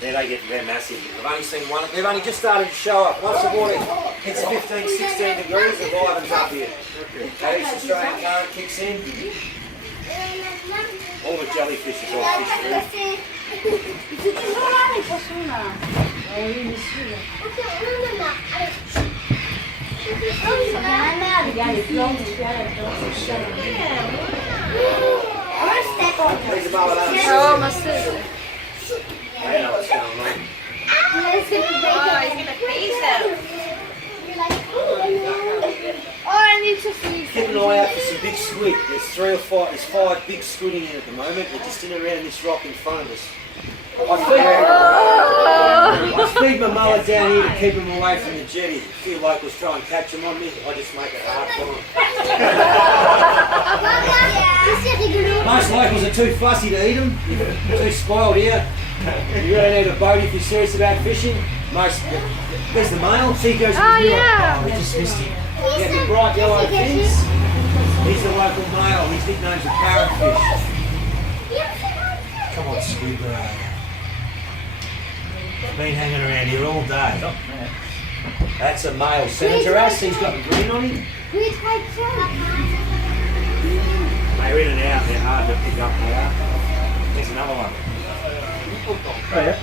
Yeah, they're massive. I've only seen one. They've only just started to show up. Once the water hits 15, 16 degrees, it livens up here. Okay, East Australian current kicks in. All the jellyfish is all fish food. These are bubblegums. Oh, my sister. They know what's going on. Oh, he's gonna freeze them. Oh, I need to freeze Keep an eye out for some big squid. There's 5 big squid in here at the moment. They're just in around this rock in front of us. I feed my mullet down here to keep them away from the jetty. A few locals try and catch them on me. I just make it hard for them. Most locals are too fussy to eat them. They're too spoiled here. You really need a boat if you're serious about fishing. There's the male. See, he goes in the mirror. yeah. Oh, we just missed him. He has the bright yellow fins. He's the local male. His nickname's a parrotfish. Come on, squid. Been hanging around here all day. That's a male senator. He's got the green on him. They're in and out. They're hard to pick up. There's another one. Oh, yeah?